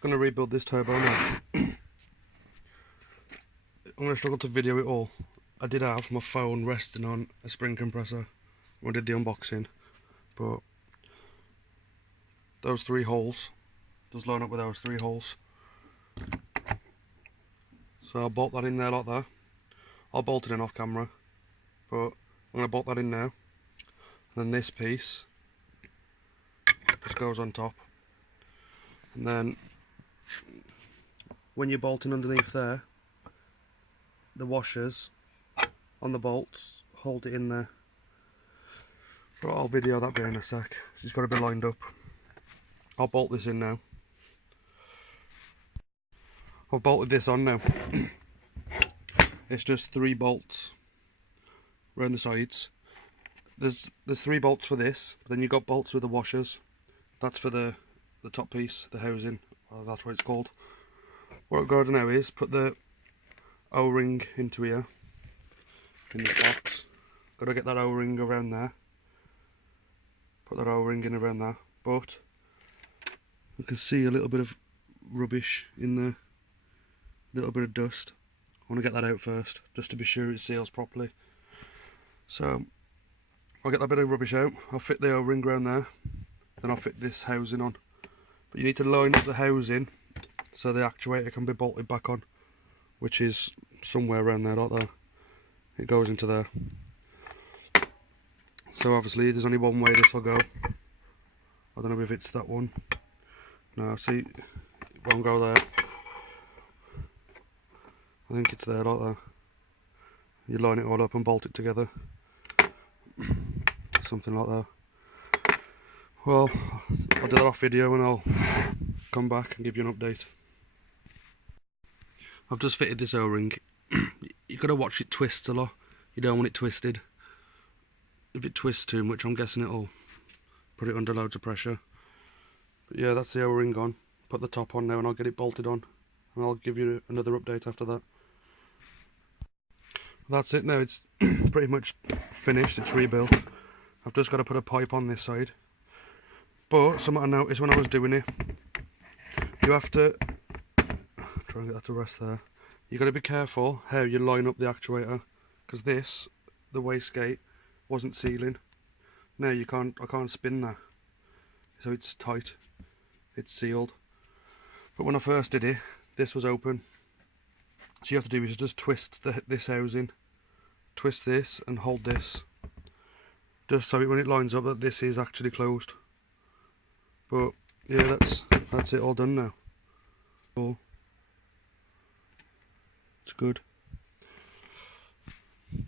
going to rebuild this turbo now. I'm going to struggle to video it all. I did have my phone resting on a spring compressor when I did the unboxing, but those 3 holes does line up with those 3 holes. So I'll bolt that in there like that. I'll bolt it in off camera, but I'm going to bolt that in now. And then this piece just goes on top. And then when you're bolting underneath there, the washers on the bolts hold it in there. Right, I'll video that bit in a sec. It's got to be lined up. I'll bolt this in now. I've bolted this on now. It's just 3 bolts around the sides. There's 3 bolts for this, but then you've got bolts with the washers. That's for the top piece, the housing, that's what it's called. What I've got to do now is put the O-ring into here, in this box. Got to get that O-ring around there. Put that O-ring in around there, but you can see a little bit of rubbish in there, a little bit of dust. I want to get that out first, just to be sure it seals properly. So I'll get that bit of rubbish out, I'll fit the O-ring around there, then I'll fit this housing on. But you need to line up the housing so the actuator can be bolted back on, which is somewhere around there, like that. It goes into there. So obviously there's only one way this will go. I don't know if it's that one. No, see, it won't go there. I think it's there, like that. You line it all up and bolt it together. Something like that. Well, I'll do that off video and I'll come back and give you an update. I've just fitted this O-ring. You've got to watch it twist a lot. You don't want it twisted. If it twists too much, I'm guessing it'll put it under loads of pressure. But yeah, that's the O-ring on. Put the top on now and I'll get it bolted on. And I'll give you another update after that. That's it now, it's pretty much finished, it's rebuilt. I've just got to put a pipe on this side. But something I noticed when I was doing it, you have to try and get that to rest there. You got to be careful how you line up the actuator, because this, the wastegate, wasn't sealing. Now I can't spin that, so it's tight, it's sealed. But when I first did it, this was open. So you have to do is just twist this housing, twist this and hold this, just so when it lines up that this is actually closed. But yeah, that's it all done now. Oh, it's good.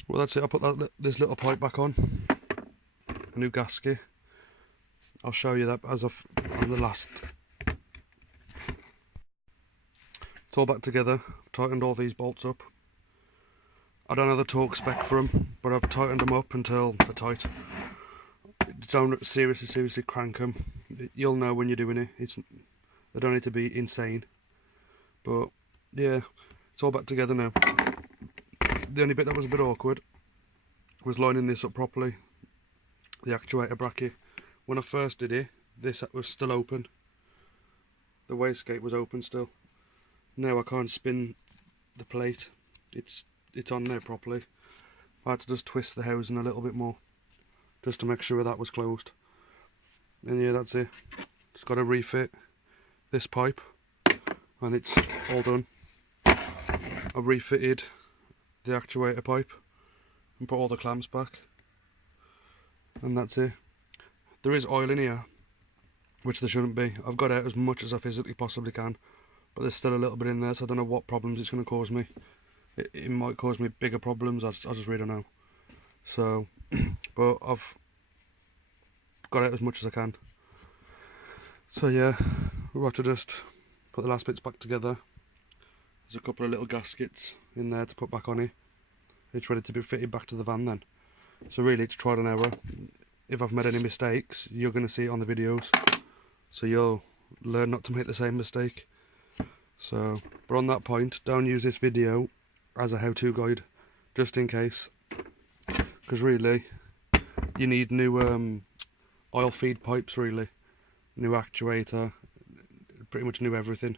Well, that's it. I'll put this little pipe back on, a new gasket. I'll show you that as of on the last. It's all back together. I've tightened all these bolts up. I don't know the torque spec for them, but I've tightened them up until they're tight. Don't seriously crank them. You'll know when you're doing it. They don't need to be insane. But yeah, it's all back together now. The only bit that was a bit awkward was lining this up properly. The actuator bracket. When I first did it, this was still open. The wastegate was open still. Now I can't spin the plate. It's on there properly. I had to just twist the housing a little bit more, just to make sure that was closed. And yeah, that's it. Just got to refit this pipe, and it's all done. I've refitted the actuator pipe and put all the clamps back, and that's it. There is oil in here, which there shouldn't be. I've got out as much as I physically possibly can, but there's still a little bit in there, so I don't know what problems it's going to cause me. It might cause me bigger problems, I just really don't know. So, but I've got out as much as I can. So yeah, we'll have to just put the last bits back together. There's a couple of little gaskets in there to put back on it. It's ready to be fitted back to the van then. So really it's trial and error. If I've made any mistakes, you're going to see it on the videos. So you'll learn not to make the same mistake. So, but on that point, don't use this video as a how-to guide, just in case. Because really, you need new oil feed pipes really. New actuator, pretty much knew everything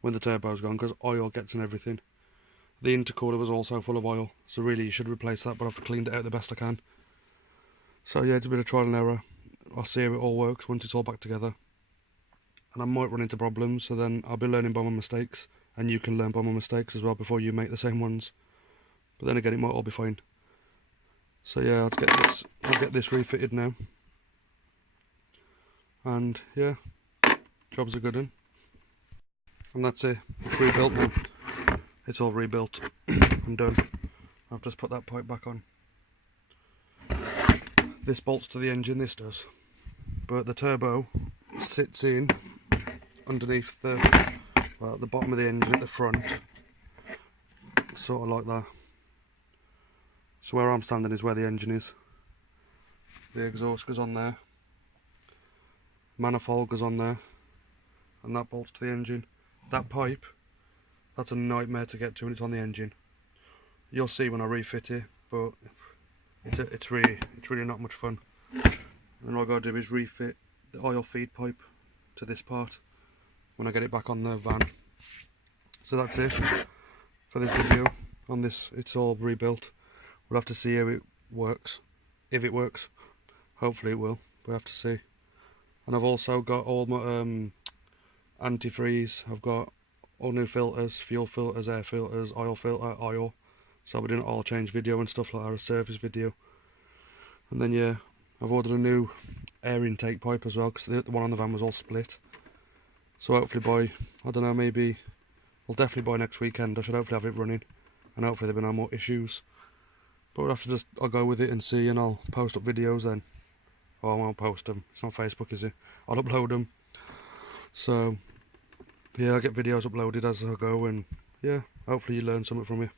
when the turbo's gone, because oil gets in everything. The intercooler was also full of oil, so really you should replace that, but I've cleaned it out the best I can. So yeah, it's a bit of trial and error. I'll see how it all works once it's all back together. And I might run into problems, so then I'll be learning by my mistakes, and you can learn by my mistakes as well before you make the same ones. But then again, it might all be fine. So yeah, I'll get this refitted now. And yeah, job's a good one. And that's it, it's rebuilt now. It's all rebuilt and done. I've just put that pipe back on. This bolts to the engine, this does. But the turbo sits in underneath the bottom of the engine at the front. Sort of like that. So where I'm standing is where the engine is. The exhaust goes on there. Manifold goes on there. And that bolts to the engine. That pipe, that's a nightmare to get to, and it's on the engine. You'll see when I refit it, but it's really not much fun. And all I've got to do is refit the oil feed pipe to this part when I get it back on the van. So that's it for this video on this. It's all rebuilt. We'll have to see how it works. If it works, hopefully it will. We'll have to see. And I've also got all my antifreeze. I've got all new filters, fuel filters, air filters, oil filter, oil. So I'll be doing an oil change video and stuff like that, a service video. And then yeah, I've ordered a new air intake pipe as well, because the one on the van was all split. So hopefully by, I don't know, maybe, well definitely by next weekend I should hopefully have it running. And hopefully there'll be no more issues. But we'll have to I'll go with it and see, and I'll post up videos then. Oh, I won't post them, it's not Facebook, is it? I'll upload them. So yeah, I'll get videos uploaded as I go, and yeah, hopefully you learn something from it.